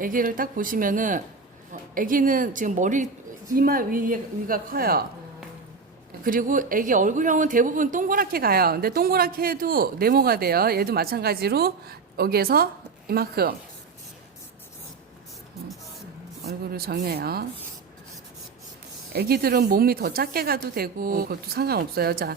아기를 딱 보시면은 아기는 지금 머리 이마 위가 커요. 그리고 아기 얼굴형은 대부분 동그랗게 가요. 근데 동그랗게 해도 네모가 돼요. 얘도 마찬가지로 여기에서 이만큼 얼굴을 정해요. 아기들은 몸이 더 작게 가도 되고 그것도 상관없어요. 자,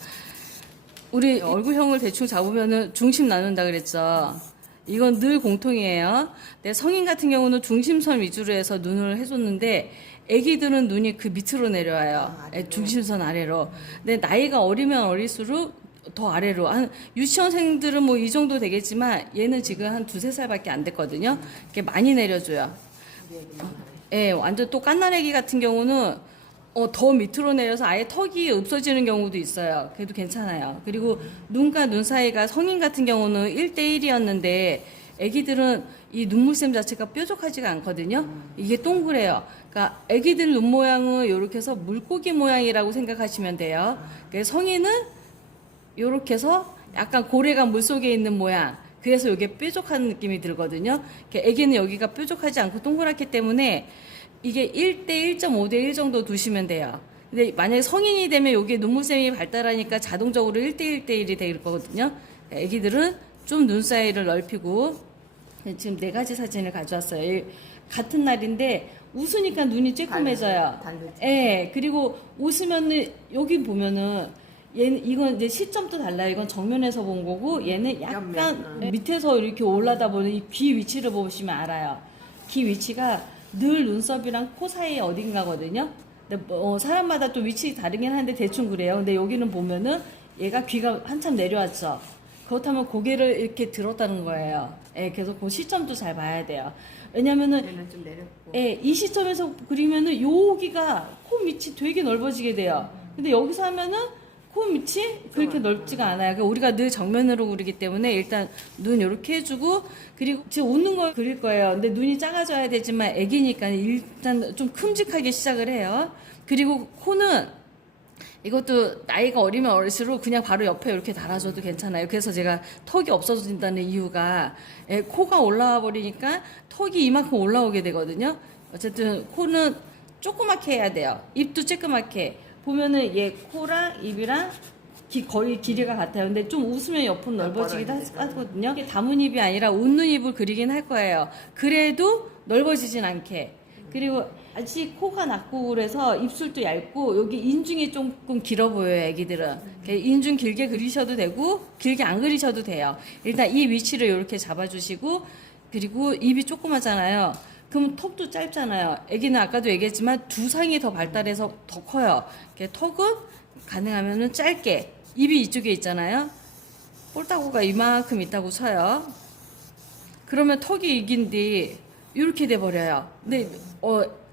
우리 얼굴형을 대충 잡으면은 중심 나눈다 그랬죠. 이건 늘 공통이에요. 근데 성인 같은 경우는 중심선 위주로 해서 눈을 해줬는데 아기들은 눈이 그 밑으로 내려와요. 중심선 아래로. 근데 나이가 어리면 어릴수록 더 아래로. 한 유치원생들은 뭐 이 정도 되겠지만 얘는 지금 한 2~3살밖에 안 됐거든요. 이렇게 많이 내려줘요. 예, 완전 또 갓난아기 같은 경우는 더 밑으로 내려서 아예 턱이 없어지는 경우도 있어요. 그래도 괜찮아요. 그리고 눈과 눈 사이가 성인 같은 경우는 1대1이었는데 애기들은 이 눈물샘 자체가 뾰족하지가 않거든요. 이게 동그래요. 그러니까 애기들 눈 모양은 이렇게 해서 물고기 모양이라고 생각하시면 돼요. 성인은 이렇게 해서 약간 고래가 물속에 있는 모양. 그래서 이게 뾰족한 느낌이 들거든요. 애기는 여기가 뾰족하지 않고 동그랗기 때문에 이게 1대 1.5대1 정도 두시면 돼요. 근데 만약에 성인이 되면 여기 눈물샘이 발달하니까 자동적으로 1대 1대1이 될 거거든요. 애기들은 좀 눈 사이를 넓히고 지금 4가지 사진을 가져왔어요. 같은 날인데 웃으니까 눈이 쬐끔해져요. 예. 그리고 웃으면은 여기 보면은 얘는 이건 이제 시점도 달라요. 이건 정면에서 본 거고 얘는 약간 밑에서 이렇게 올라다 보는 이 귀 위치를 보시면 알아요. 귀 위치가 늘 눈썹이랑 코 사이에 어딘가거든요. 근데 사람마다 또 위치 다르긴 한데 대충 그래요. 근데 여기는 보면은 얘가 귀가 한참 내려왔죠. 그렇다면 고개를 이렇게 들었다는 거예요. 예, 그래서 그 시점도 잘 봐야 돼요. 왜냐면은 얘는 좀 내렸고. 예, 이 시점에서 그리면은 여기가 코 밑이 되게 넓어지게 돼요. 근데 여기서 하면은 코 밑이 그렇게 넓지가 않아요. 그러니까 우리가 늘 정면으로 그리기 때문에 일단 눈 이렇게 해주고 그리고 지금 웃는 걸 그릴 거예요. 근데 눈이 작아져야 되지만 애기니까 일단 좀 큼직하게 시작을 해요. 그리고 코는 이것도 나이가 어리면 어릴수록 그냥 바로 옆에 이렇게 달아줘도 괜찮아요. 그래서 제가 턱이 없어진다는 이유가 코가 올라와 버리니까 턱이 이만큼 올라오게 되거든요. 어쨌든 코는 조그맣게 해야 돼요. 입도 쬐끄맣게. 보면은 얘 코랑 입이랑 거의 길이가 같아요. 근데 좀 웃으면 옆은 넓어지기도 하거든요. 이게 다문 입이 아니라 웃는 입을 그리긴 할 거예요. 그래도 넓어지진 않게. 그리고 아직 코가 낮고 그래서 입술도 얇고 여기 인중이 조금 길어 보여요. 애기들은. 인중 길게 그리셔도 되고 길게 안 그리셔도 돼요. 일단 이 위치를 이렇게 잡아주시고 그리고 입이 조그마잖아요. 그럼 턱도 짧잖아요. 애기는 아까도 얘기했지만 두상이 더 발달해서 더 커요. 턱은 가능하면은 짧게. 입이 이쪽에 있잖아요. 꼴따구가 이만큼 있다고 쳐요. 그러면 턱이 이긴데 이렇게 돼버려요. 근데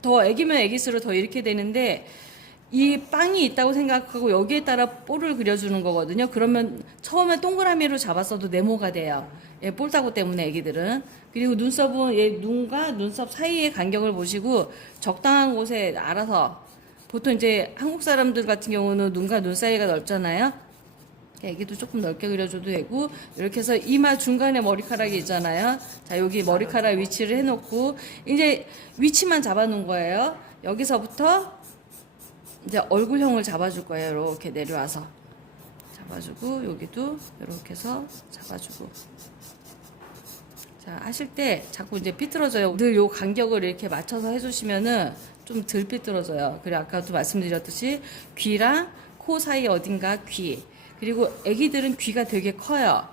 더 애기면 애기수록 더 이렇게 되는데 이 빵이 있다고 생각하고 여기에 따라 볼을 그려주는 거거든요. 그러면 처음에 동그라미로 잡았어도 네모가 돼요. 예, 볼따구 때문에 애기들은. 그리고 눈썹은 얘 눈과 눈썹 사이의 간격을 보시고 적당한 곳에 알아서 보통 이제 한국 사람들 같은 경우는 눈과 눈 사이가 넓잖아요. 애기도 조금 넓게 그려줘도 되고 이렇게 해서 이마 중간에 머리카락이 있잖아요. 자, 여기 머리카락 위치를 해놓고 이제 위치만 잡아놓은 거예요. 여기서부터 이제 얼굴형을 잡아줄 거예요. 이렇게 내려와서 잡아주고 여기도 이렇게 해서 잡아주고. 자, 하실 때 자꾸 이제 삐뚤어져요. 늘 요 간격을 이렇게 맞춰서 해주시면은 좀 덜 삐뚤어져요. 그리고 아까도 말씀드렸듯이 귀랑 코 사이 어딘가 귀. 그리고 애기들은 귀가 되게 커요.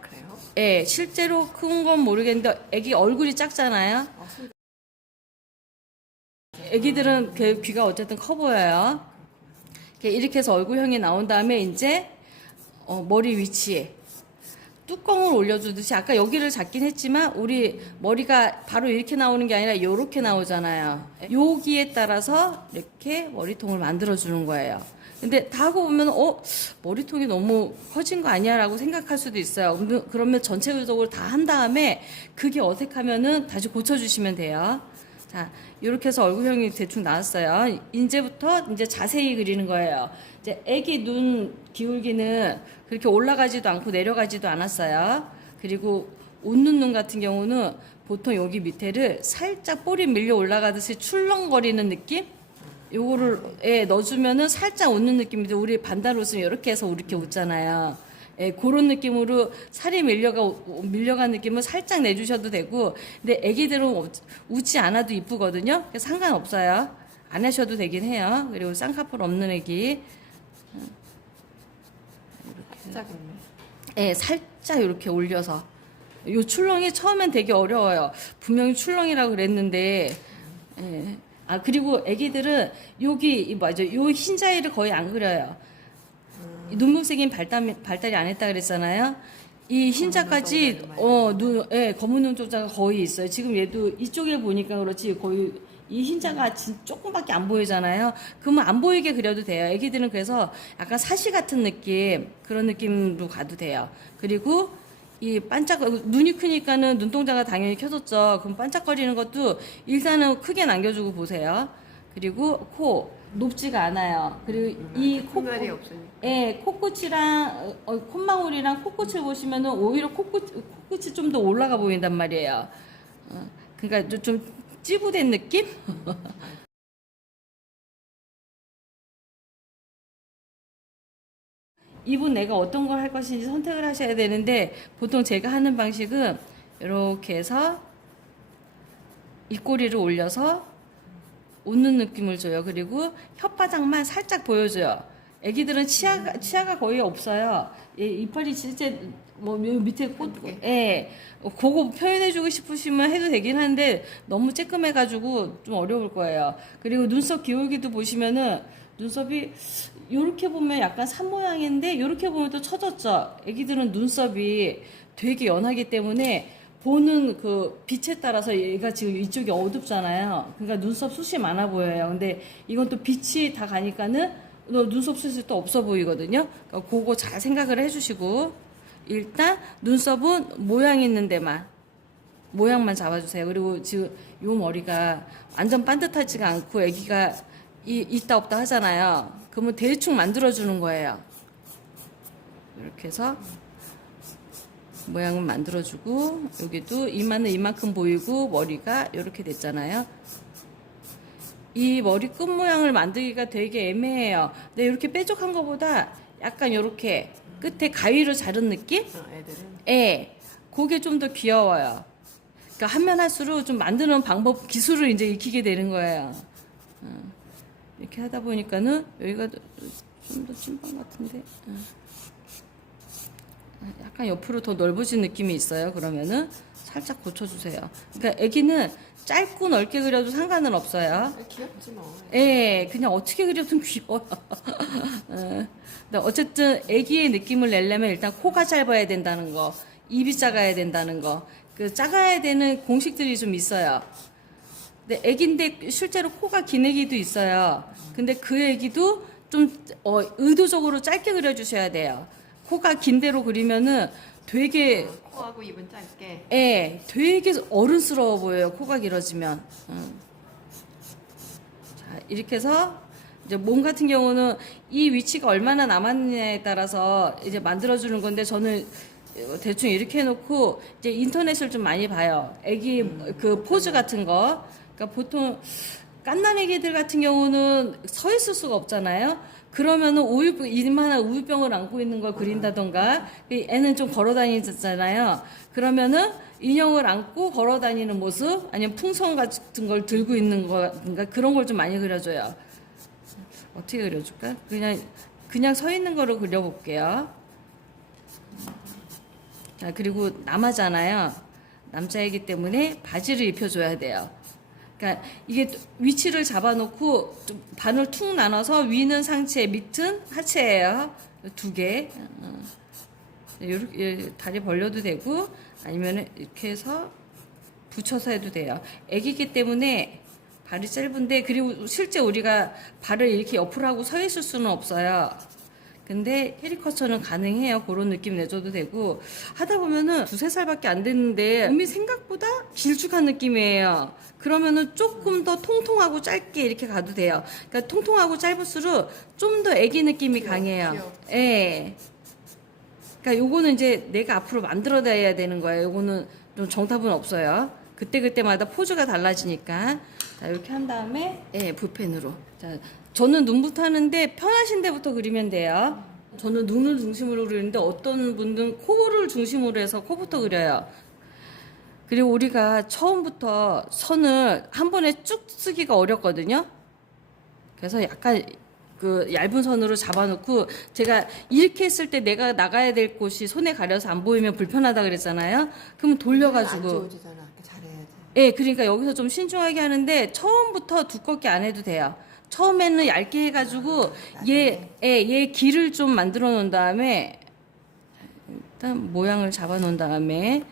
그래요? 예, 실제로 큰 건 모르겠는데 애기 얼굴이 작잖아요. 애기들은 그 귀가 어쨌든 커 보여요. 이렇게 해서 얼굴형이 나온 다음에 이제 머리 위치 뚜껑을 올려주듯이 아까 여기를 잡긴 했지만 우리 머리가 바로 이렇게 나오는 게 아니라 이렇게 나오잖아요. 여기에 따라서 이렇게 머리통을 만들어 주는 거예요. 근데 다 하고 보면 머리통이 너무 커진 거 아니야 라고 생각할 수도 있어요. 그러면 전체적으로 다 한 다음에 그게 어색하면은 다시 고쳐주시면 돼요. 자, 이렇게 해서 얼굴형이 대충 나왔어요. 이제부터 이제 자세히 그리는 거예요. 이제 애기 눈 기울기는 그렇게 올라가지도 않고 내려가지도 않았어요. 그리고 웃는 눈 같은 경우는 보통 여기 밑에를 살짝 볼이 밀려 올라가듯이 출렁거리는 느낌? 요거를 넣어주면은 살짝 웃는 느낌인데 우리 반달 웃으면 이렇게 해서 이렇게 웃잖아요. 그런 느낌으로 살이 밀려간 느낌을 살짝 내주셔도 되고, 근데 애기들은 웃지 않아도 이쁘거든요. 그래서 상관없어요. 안 하셔도 되긴 해요. 그리고 쌍꺼풀 없는 애기. 살짝 있네. 살짝 이렇게 올려서. 요 출렁이 처음엔 되게 어려워요. 분명히 출렁이라고 그랬는데, 그리고 애기들은 여기, 맞아. 요 흰자위를 거의 안 그려요. 눈물색인 발달이 안 했다 그랬잖아요. 이 흰자까지, 검은 눈동자가 거의 있어요. 지금 얘도 이쪽에 보니까 그렇지, 거의 이 흰자가 조금밖에 안 보이잖아요. 그러면 안 보이게 그려도 돼요. 애기들은 그래서 약간 사시 같은 느낌, 그런 느낌으로 가도 돼요. 그리고 이 눈이 크니까는 눈동자가 당연히 켜졌죠. 그럼 반짝거리는 것도 일단은 크게 남겨주고 보세요. 그리고 코 높지가 않아요. 그리고 이 콧날이 없으니까. 코끝이랑 콧망울이랑 코끝을 보시면은 오히려 코끝이 좀 더 올라가 보인단 말이에요. 그러니까 좀 찌부된 느낌? 이분 내가 어떤 걸 할 것인지 선택을 하셔야 되는데, 보통 제가 하는 방식은 이렇게 해서 입꼬리를 올려서 웃는 느낌을 줘요. 그리고 혓바닥만 살짝 보여줘요. 애기들은 치아가 거의 없어요. 이빨이 진짜 뭐 밑에 그거 표현해주고 싶으시면 해도 되긴 한데 너무 쬐끔해가지고 좀 어려울 거예요. 그리고 눈썹 기울기도 보시면은 눈썹이 요렇게 보면 약간 산 모양인데 요렇게 보면 또 처졌죠. 애기들은 눈썹이 되게 연하기 때문에 보는 그 빛에 따라서 얘가 지금 이쪽이 어둡잖아요. 그러니까 눈썹 숱이 많아 보여요. 근데 이건 또 빛이 다 가니까는 눈썹 숱이 또 없어 보이거든요. 그러니까 그거 잘 생각을 해주시고, 일단 눈썹은 모양 있는 데만, 모양만 잡아주세요. 그리고 지금 요 머리가 완전 반듯하지가 않고 애기가 있다 없다 하잖아요. 그러면 대충 만들어주는 거예요. 이렇게 해서 모양을 만들어주고, 여기도 이마는 이만큼 보이고 머리가 이렇게 됐잖아요. 이 머리 끝 모양을 만들기가 되게 애매해요. 근데 이렇게 뾰족한 것보다 약간 이렇게 끝에 가위로 자른 느낌? 애들은? 그게 좀 더 귀여워요. 그러니까 하면 할수록 좀 만드는 방법, 기술을 이제 익히게 되는 거예요. 이렇게 하다 보니까는 여기가 좀 더 찐빵 같은데. 약간 옆으로 더 넓어진 느낌이 있어요. 그러면은 살짝 고쳐주세요. 그러니까 애기는 짧고 넓게 그려도 상관은 없어요. 귀엽지 뭐. 그냥 어떻게 그려도 귀여워요. 근데 어쨌든 애기의 느낌을 내려면 일단 코가 짧아야 된다는 거, 입이 작아야 된다는 거, 그 작아야 되는 공식들이 좀 있어요. 근데 애기인데 실제로 코가 긴 애기도 있어요. 근데 그 애기도 좀 의도적으로 짧게 그려주셔야 돼요. 코가 긴 대로 그리면은 되게 코하고 입은 짧게. 되게 어른스러워 보여요. 코가 길어지면. 자, 이렇게 해서 이제 몸 같은 경우는 이 위치가 얼마나 남았느냐에 따라서 이제 만들어주는 건데, 저는 대충 이렇게 해놓고 이제 인터넷을 좀 많이 봐요. 애기 그 포즈 같은 거. 그러니까 보통 갓난 애기들 같은 경우는 서 있을 수가 없잖아요. 그러면은 이만한 우유병을 안고 있는 걸 그린다던가, 애는 좀 걸어 다니잖아요. 그러면은 인형을 안고 걸어 다니는 모습, 아니면 풍선 같은 걸 들고 있는 거, 그러니까 그런 걸 좀 많이 그려줘요. 어떻게 그려줄까? 그냥 서 있는 거로 그려볼게요. 자, 그리고 남아잖아요. 남자이기 때문에 바지를 입혀줘야 돼요. 그러니까 이게 위치를 잡아놓고 좀 반을 툭 나눠서 위는 상체, 밑은 하체예요. 두 개. 이렇게 다리 벌려도 되고, 아니면 이렇게 해서 붙여서 해도 돼요. 애기기 때문에 발이 짧은데, 그리고 실제 우리가 발을 이렇게 옆으로 하고 서 있을 수는 없어요. 근데 캐리커처는 가능해요. 그런 느낌 내줘도 되고, 하다 보면은 2~3살밖에 안 됐는데 몸이 생각보다 길쭉한 느낌이에요. 그러면은 조금 더 통통하고 짧게 이렇게 가도 돼요. 그러니까 통통하고 짧을수록 좀 더 애기 느낌이 강해요. 그러니까 요거는 이제 내가 앞으로 만들어내야 되는 거예요. 요거는 좀 정답은 없어요. 그때마다 포즈가 달라지니까. 자, 이렇게 한 다음에, 예, 붓펜으로. 자, 저는 눈부터 하는데 편하신 데부터 그리면 돼요. 저는 눈을 중심으로 그리는데 어떤 분들은 코를 중심으로 해서 코부터 그려요. 그리고 우리가 처음부터 선을 한 번에 쭉 쓰기가 어렵거든요. 그래서 약간 그 얇은 선으로 잡아놓고, 제가 이렇게 했을 때 내가 나가야 될 곳이 손에 가려서 안 보이면 불편하다 그랬잖아요. 그러면 안 돌려가지고. 지워지잖아. 잘해야지. 예, 그러니까 여기서 좀 신중하게 하는데 처음부터 두껍게 안 해도 돼요. 처음에는 얇게 해가지고 얘 길을 좀 만들어 놓은 다음에, 일단 모양을 잡아 놓은 다음에,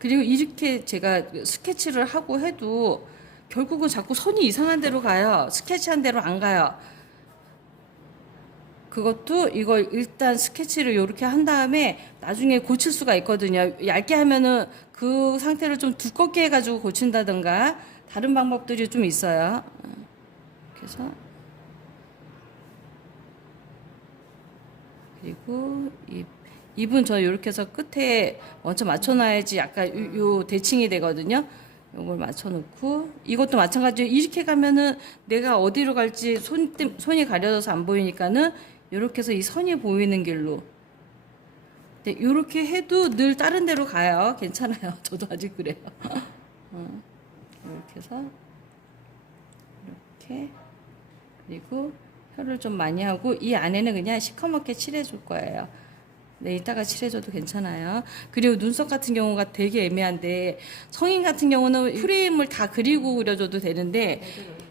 그리고 이렇게 제가 스케치를 하고 해도 결국은 자꾸 선이 이상한 데로 가요. 스케치한 대로 안 가요. 그것도 이걸 일단 스케치를 이렇게 한 다음에 나중에 고칠 수가 있거든요. 얇게 하면은 그 상태를 좀 두껍게 해가지고 고친다든가 다른 방법들이 좀 있어요. 그래서 그리고 입은 저 이렇게 해서 끝에 먼저 맞춰놔야지 약간 요 대칭이 되거든요. 요걸 맞춰놓고, 이것도 마찬가지로 이렇게 가면은 내가 어디로 갈지 손이 가려져서 안 보이니까는 이렇게 해서 이 선이 보이는 길로. 네, 이렇게 해도 늘 다른 데로 가요. 괜찮아요. 저도 아직 그래요. 이렇게 해서 이렇게, 그리고 혀를 좀 많이 하고 이 안에는 그냥 시커멓게 칠해줄 거예요. 네, 이따가 칠해줘도 괜찮아요. 그리고 눈썹 같은 경우가 되게 애매한데, 성인 같은 경우는 프레임을 다 그리고 그려줘도 되는데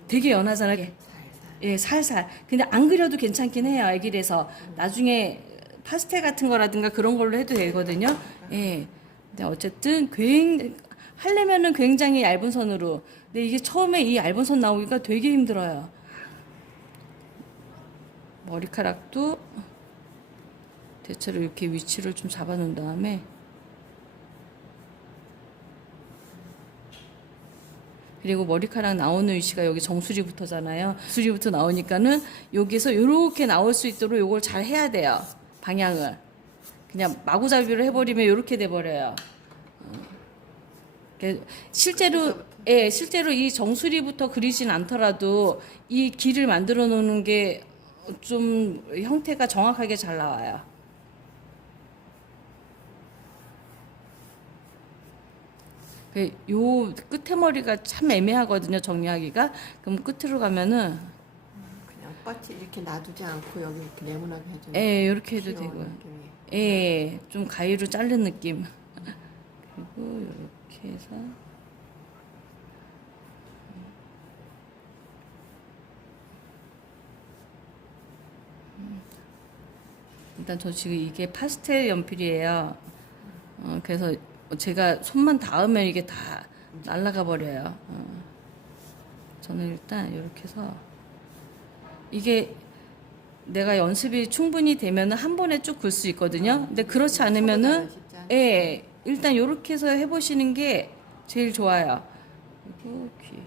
되게 연하잖아요. 살살. 예, 살살. 근데 안 그려도 괜찮긴 해요. 애기라서. 나중에 파스텔 같은 거라든가 그런 걸로 해도 되거든요. 예. 근데 어쨌든 하려면은 굉장히 얇은 선으로. 근데 이게 처음에 이 얇은 선 나오기가 되게 힘들어요. 머리카락도 대체로 이렇게 위치를 좀 잡아 놓은 다음에, 그리고 머리카락 나오는 위치가 여기 정수리부터잖아요. 정수리부터 나오니까는 여기서 이렇게 나올 수 있도록 요걸 잘 해야 돼요. 방향을. 그냥 마구잡이로 해버리면 이렇게 돼버려요. 실제로 이 정수리부터 그리진 않더라도 이 길을 만들어 놓는 게 좀 형태가 정확하게 잘 나와요. 요 끝에 머리가 참 애매하거든요, 정리하기가. 그럼 끝으로 가면은 그냥 뻗치 이렇게 놔두지 않고 여기 이렇게 네모나게 해주면. 예, 이렇게 해도 귀여운 되고. 느낌이. 예, 좀 가위로 자른 느낌. 그리고 이렇게 해서 일단 저 지금 이게 파스텔 연필이에요. 그래서 제가 손만 닿으면 이게 다 날아가 버려요. 저는 일단 이렇게 해서, 이게 내가 연습이 충분히 되면 한 번에 쭉 글 수 있거든요. 근데 그렇지 않으면은, 예, 일단 이렇게 해서 해보시는 게 제일 좋아요. 그리고 귀.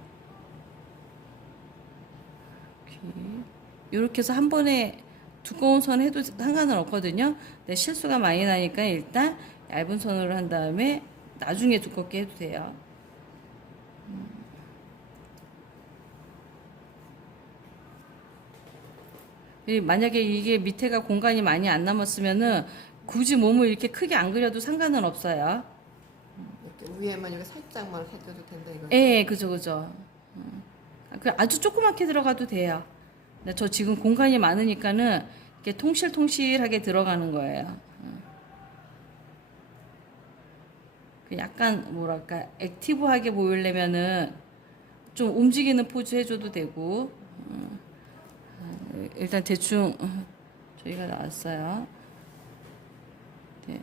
이렇게 해서 한 번에 두꺼운 선 해도 상관은 없거든요. 근데 실수가 많이 나니까 일단 얇은 선으로 한 다음에 나중에 두껍게 해도 돼요. 만약에 이게 밑에가 공간이 많이 안 남았으면은 굳이 몸을 이렇게 크게 안 그려도 상관은 없어요. 이렇게 위에만 이렇게 살짝만 해줘도 된다 이거. 예, 그죠. 아주 조그맣게 들어가도 돼요. 근데 저 지금 공간이 많으니까는 이렇게 통실통실하게 들어가는 거예요. 약간 뭐랄까 액티브하게 보이려면은 좀 움직이는 포즈 해줘도 되고. 일단 대충 저희가 나왔어요. 네.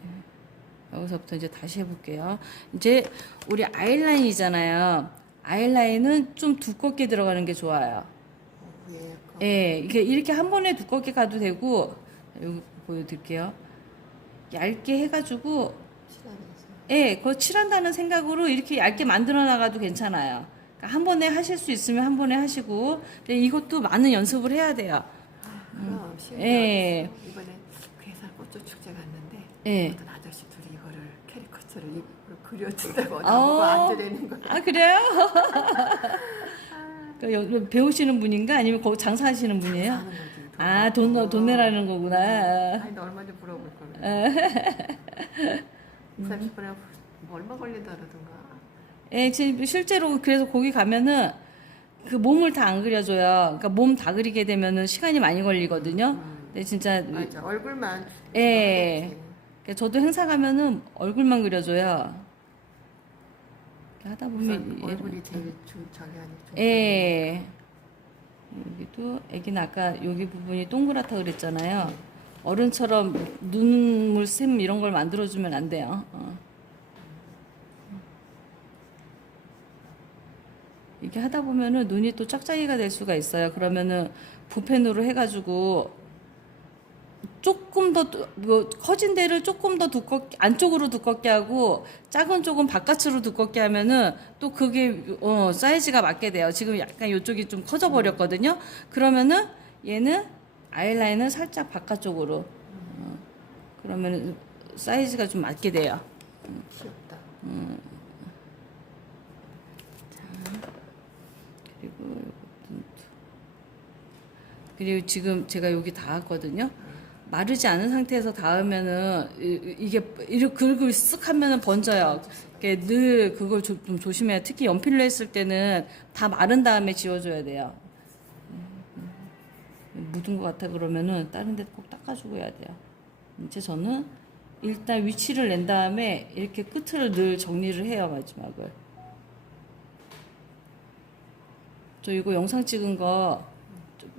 여기서부터 이제 다시 해볼게요. 이제 우리 아이라인이잖아요. 아이라인은 좀 두껍게 들어가는 게 좋아요. 예, 이렇게 한 번에 두껍게 가도 되고, 여기 보여드릴게요. 얇게 해가지고, 예, 그거 칠한다는 생각으로 이렇게 얇게 만들어 나가도 괜찮아요. 그러니까 한 번에 하실 수 있으면 한 번에 하시고, 근데 이것도 많은 연습을 해야 돼요. 그럼 예. 이번에 괴산 꽃조 축제 갔는데 예. 어떤 아저씨 둘이 이거를 캐리커처를 입으로 그려준다고 아. 나보고 앉으라는 거야. 아, 그래요? 그러니까 배우시는 분인가? 아니면 거기 장사하시는 분이에요? 하는 거지. 아, 돈 내라는 거구나. 아니 너 얼마 좀 물어볼 거면. 30분에 뭐 얼마 걸린다 그러던가. 예, 지금 실제로 그래서 거기 가면은 그 몸을 다 안 그려줘요. 그러니까 몸 다 그리게 되면은 시간이 많이 걸리거든요. 근데 진짜 맞아 얼굴만. 예. 하겠지. 그러니까 저도 행사 가면은 얼굴만 그려줘요. 이렇게 하다 보면 우선 얼굴이 제일 저기 아니. 예. 여기도 애기는 아까 여기 부분이 동그랗다 그랬잖아요. 어른처럼 눈물 샘 이런 걸 만들어주면 안 돼요. 이렇게 하다 보면은 눈이 또 짝짝이가 될 수가 있어요. 그러면은 붓펜으로 해가지고 조금 더 뭐 커진 데를 조금 더 두껍게 안쪽으로 두껍게 하고 작은 쪽은 바깥으로 두껍게 하면은 또 그게 사이즈가 맞게 돼요. 지금 약간 이쪽이 좀 커져 버렸거든요. 그러면은 얘는 아이라인을 살짝 바깥쪽으로 그러면은 사이즈가 좀 맞게 돼요. 귀엽다. 그리고 지금 제가 여기 닿았거든요. 마르지 않은 상태에서 닿으면은 이게 이렇게 긁고 쓱 하면은 번져요. 늘 그걸 좀 조심해요. 특히 연필로 했을 때는 다 마른 다음에 지워줘야 돼요. 묻은 것 같아 그러면은 다른 데 꼭 닦아주고 해야 돼요. 이제 저는 일단 위치를 낸 다음에 이렇게 끝을 늘 정리를 해요. 마지막을. 저 이거 영상 찍은 거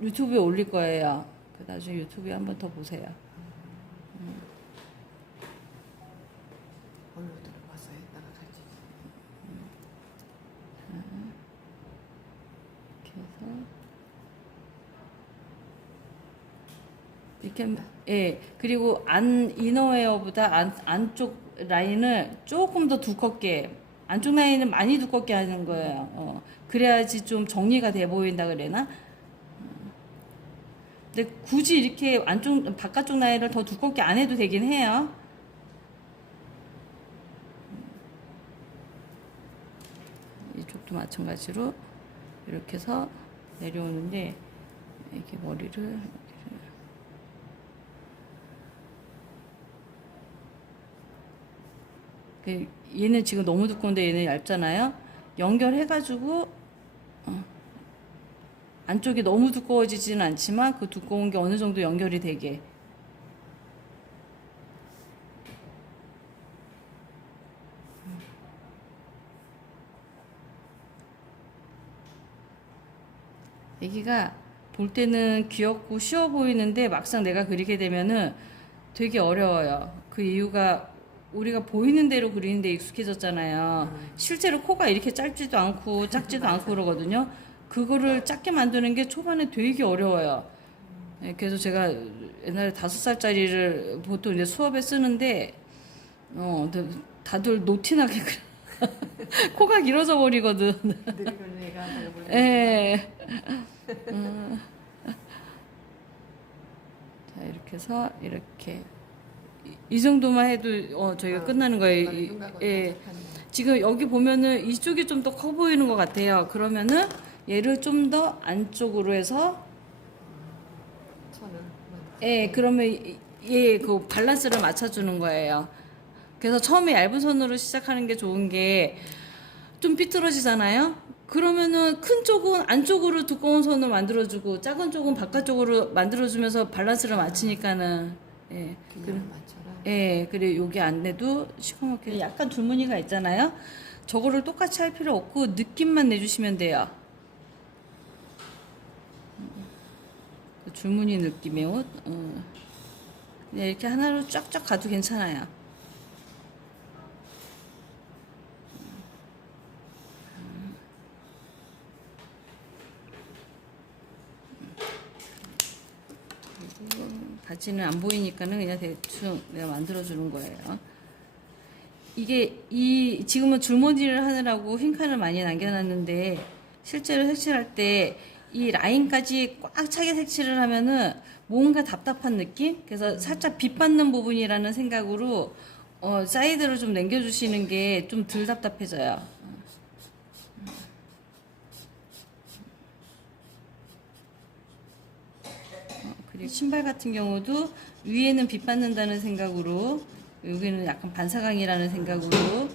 유튜브에 올릴 거예요. 나중에 유튜브에 한 번 더 보세요. 어느 들어봤어요? 나가 같이. 이렇게 해서 예. 그리고 이너웨어보다 안쪽 라인을 조금 더 두껍게 안쪽 라인은 많이 두껍게 하는 거예요. 그래야지 좀 정리가 돼 보인다 그래나? 근데 굳이 이렇게 바깥쪽 라인을 더 두껍게 안 해도 되긴 해요. 이쪽도 마찬가지로 이렇게 해서 내려오는데 이렇게 머리를 얘는 지금 너무 두꺼운데 얘는 얇잖아요. 연결해가지고 안쪽이 너무 두꺼워지지는 않지만 그 두꺼운 게 어느 정도 연결이 되게. 애기가 볼 때는 귀엽고 쉬워 보이는데 막상 내가 그리게 되면은 되게 어려워요. 그 이유가 우리가 보이는 대로 그리는데 익숙해졌잖아요. 실제로 코가 이렇게 짧지도 않고 작지도 않고 그러거든요. 그거를 작게 만드는 게 초반에 되게 어려워요. 예, 그래서 제가 옛날에 5살짜리를 보통 이제 수업에 쓰는데, 다들 노티나게 코가 길어져 버리거든. 늙은 애가 한다고 보면. 예. 자, 이렇게 해서, 이렇게. 이 정도만 해도, 저희가 끝나는 거예요. 예. 지금 여기 보면은 이쪽이 좀 더 커 보이는 것 같아요. 그러면은 얘를 좀 더 안쪽으로 해서 예, 그러면 얘 그 밸런스를 맞춰주는 거예요. 그래서 처음에 얇은 선으로 시작하는 게 좋은 게 좀 삐뚤어지잖아요. 그러면은 큰 쪽은 안쪽으로 두꺼운 선을 만들어주고 작은 쪽은 바깥쪽으로 만들어주면서 밸런스를 맞추니까는 예. 예, 그래 여기 안에도 시커멓게 약간 줄무늬가 있잖아요. 저거를 똑같이 할 필요 없고 느낌만 내주시면 돼요. 줄무늬 느낌의 옷. 그냥 이렇게 하나로 쫙쫙 가도 괜찮아요. 바지는 안 보이니까는 그냥 대충 내가 만들어주는 거예요. 이게 지금은 줄무늬를 하느라고 흰칸을 많이 남겨놨는데 실제로 색칠할 때 이 라인까지 꽉 차게 색칠을 하면은 뭔가 답답한 느낌? 그래서 살짝 빛 받는 부분이라는 생각으로 사이드로 좀 남겨주시는 게 좀 덜 답답해져요. 그리고 신발 같은 경우도 위에는 빛 받는다는 생각으로, 여기는 약간 반사광이라는 생각으로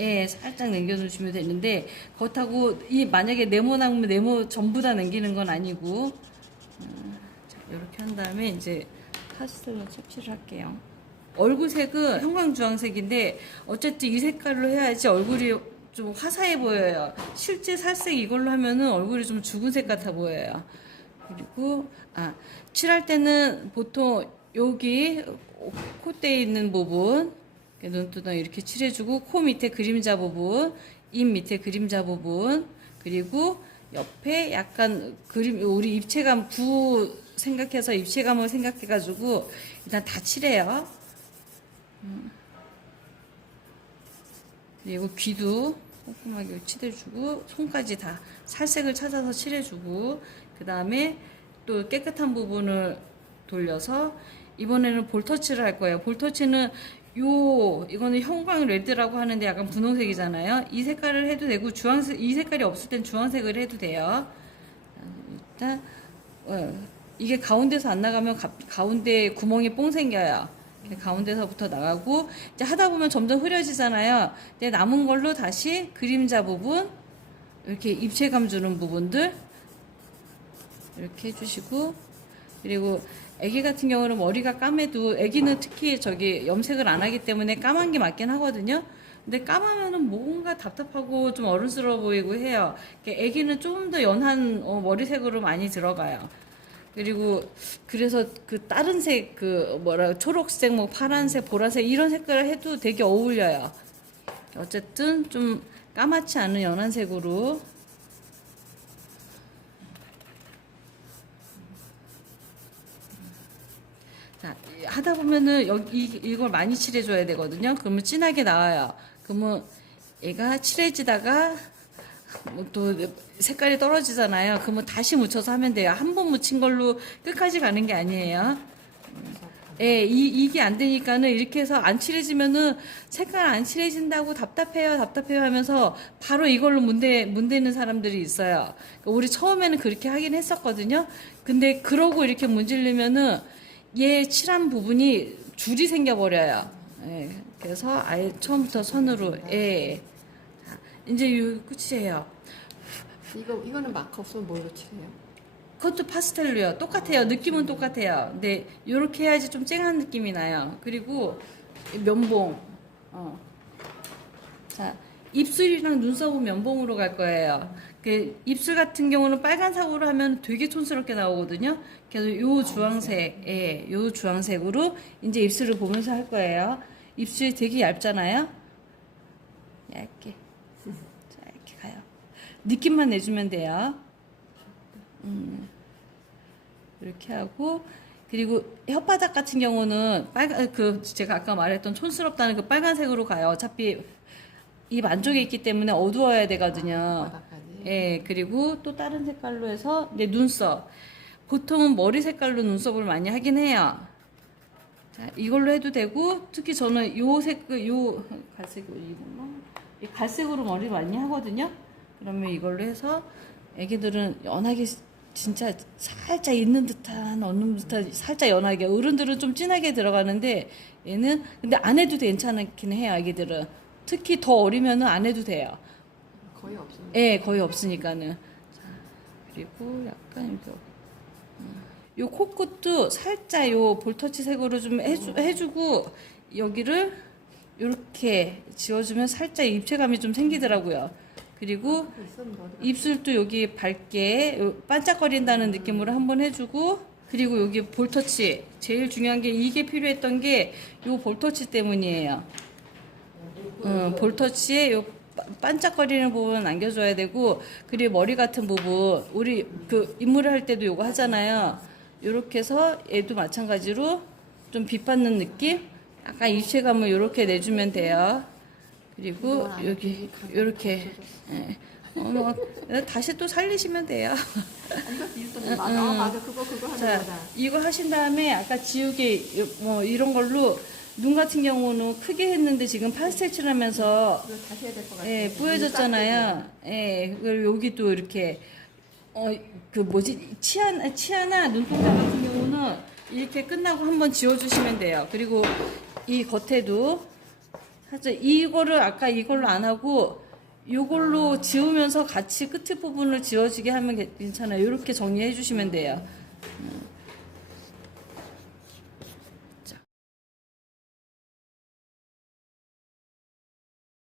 예, 살짝 남겨주시면 되는데, 그렇다고 만약에 네모 남으면 네모 전부 다 남기는 건 아니고, 자, 이렇게 한 다음에 이제 파스텔로 색칠을 할게요. 얼굴색은 형광주황색인데 어쨌든 이 색깔로 해야지 얼굴이 좀 화사해 보여요. 실제 살색 이걸로 하면은 얼굴이 좀 죽은 색 같아 보여요. 그리고 칠할 때는 보통 여기 콧대에 있는 부분, 눈두덩 이렇게 칠해주고, 코 밑에 그림자 부분, 입 밑에 그림자 부분, 그리고 옆에 약간 우리 입체감 생각해서 입체감을 생각해가지고 일단 다 칠해요. 그리고 귀도 꼼꼼하게 칠해주고, 손까지 다 살색을 찾아서 칠해주고, 그 다음에 또 깨끗한 부분을 돌려서 이번에는 볼터치를 할 거예요. 볼터치는 이거는 형광 레드라고 하는데 약간 분홍색이잖아요. 이 색깔을 해도 되고, 이 색깔이 없을 땐 주황색을 해도 돼요. 일단 이게 가운데서 안 나가면 가운데 구멍이 뽕 생겨요. 가운데서부터 나가고, 이제 하다 보면 점점 흐려지잖아요. 근데 남은 걸로 다시 그림자 부분, 이렇게 입체감 주는 부분들 이렇게 해주시고, 그리고 애기 같은 경우는 머리가 까매도, 애기는 특히 염색을 안 하기 때문에 까만 게 맞긴 하거든요. 근데 까마면은 뭔가 답답하고 좀 어른스러워 보이고 해요. 애기는 좀 더 연한 머리색으로 많이 들어가요. 그리고 그래서 다른 색, 초록색, 파란색, 보라색 이런 색깔을 해도 되게 어울려요. 어쨌든 좀 까맣지 않은 연한 색으로. 자, 하다 보면은 이걸 많이 칠해줘야 되거든요. 그러면 진하게 나와요. 그러면 얘가 칠해지다가 또 색깔이 떨어지잖아요. 그러면 다시 묻혀서 하면 돼요. 한 번 묻힌 걸로 끝까지 가는 게 아니에요. 예, 이게 안 되니까는 이렇게 해서 안 칠해지면은 색깔 안 칠해진다고 답답해요 하면서 바로 이걸로 문대는 사람들이 있어요. 그러니까 우리 처음에는 그렇게 하긴 했었거든요. 근데 그러고 이렇게 문지르면은 얘 칠한 부분이 줄이 생겨버려요. 예, 그래서 아예 처음부터 선으로, 예. 자, 이제 이 끝이에요. 이거는 마크 없으면 뭘로 칠해요? 그것도 파스텔로요. 똑같아요. 느낌은 똑같아요. 근데 이렇게 해야지 좀 쨍한 느낌이 나요. 그리고 면봉. 자, 입술이랑 눈썹은 면봉으로 갈 거예요. 입술 같은 경우는 빨간색으로 하면 되게 촌스럽게 나오거든요. 그래서 요 주황색, 예, 요 주황색으로 이제 입술을 보면서 할 거예요. 입술이 되게 얇잖아요. 얇게. 자, 이렇게 가요. 느낌만 내주면 돼요. 이렇게 하고, 그리고 혓바닥 같은 경우는 제가 아까 말했던 촌스럽다는 그 빨간색으로 가요. 어차피 입 안쪽에 있기 때문에 어두워야 되거든요. 예, 그리고 또 다른 색깔로 해서 이제 눈썹. 보통은 머리 색깔로 눈썹을 많이 하긴 해요. 자, 이걸로 해도 되고, 특히 저는 갈색으로 이 갈색으로 머리 많이 하거든요. 그러면 이걸로 해서 애기들은 연하게 진짜 살짝 있는 듯한 없는 듯한 살짝 연하게, 어른들은 좀 진하게 들어가는데 얘는 근데 안 해도 괜찮긴 해요. 애기들은 특히 더 어리면은 안 해도 돼요. 거의 없습니다. 예, 거의 없으니까는. 자, 그리고 약간 이렇게 요 코끝도 살짝 요 볼터치 색으로 좀 해주고 여기를 이렇게 지워주면 살짝 입체감이 좀 생기더라고요. 그리고 입술도 여기 밝게 반짝거린다는 느낌으로 한번 해주고, 그리고 여기 볼터치 제일 중요한 게 이게 필요했던 게 요 볼터치 때문이에요. 볼터치에 요 반짝거리는 부분 남겨줘야 되고, 그리고 머리 같은 부분 우리 인물을 할 때도 요거 하잖아요. 요렇게 해서 얘도 마찬가지로 좀 빛 받는 느낌, 약간 입체감을 요렇게 내주면 돼요. 그리고 여기 요렇게 다시 또 살리시면 돼요. 이것도 맞아. 맞아. 그거 하는 자, 거다. 이거 하신 다음에 아까 지우개 뭐 이런 걸로 눈 같은 경우는 크게 했는데 지금 파스텔 칠하면서 이거 다시 해야 될 것 같아. 예, 뿌여졌잖아요. 예, 그리고 여기도 이렇게 그 뭐지 치아나 눈동자 같은 경우는 이렇게 끝나고 한번 지워주시면 돼요. 그리고 이 겉에도 살짝 이거를 아까 이걸로 안 하고 이걸로 지우면서 같이 끝에 부분을 지워지게 하면 괜찮아요. 이렇게 정리해 주시면 돼요.